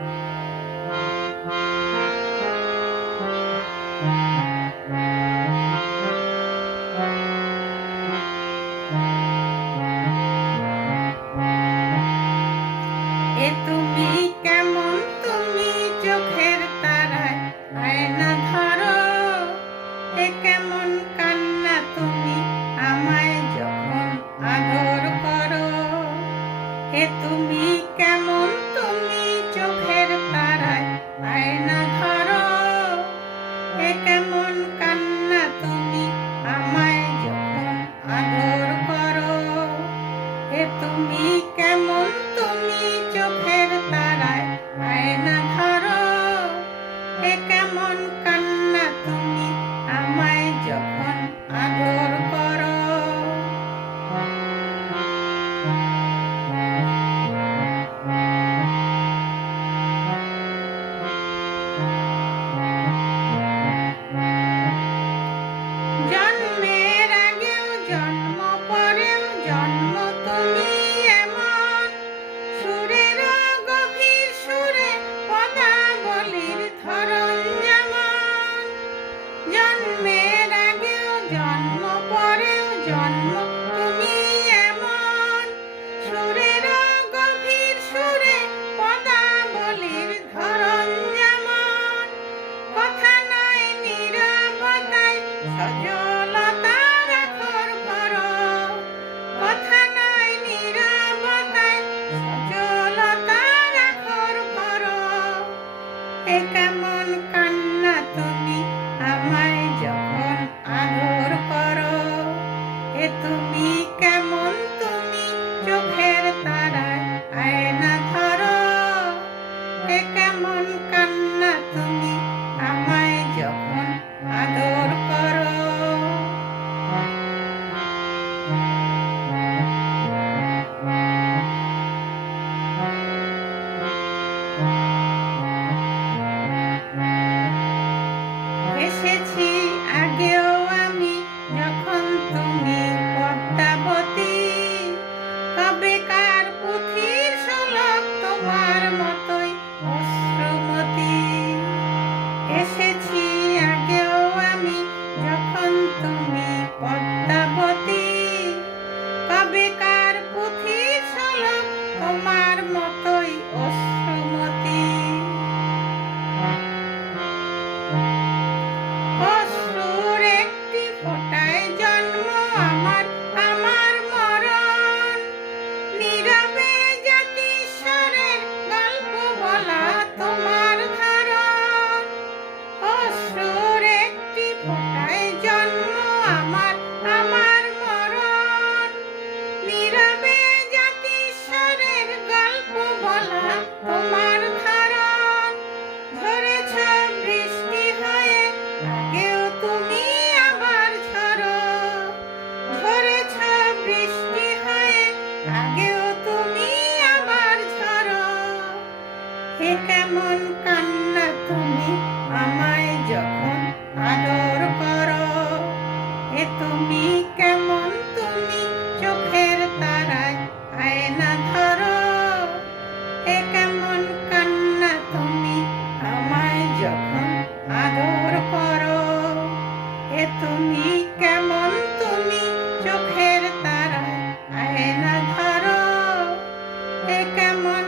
you জন্ম তুমি তোমার তুমি কেমন? তুমি চোখের তারা আয়না ধরো। হে কেমন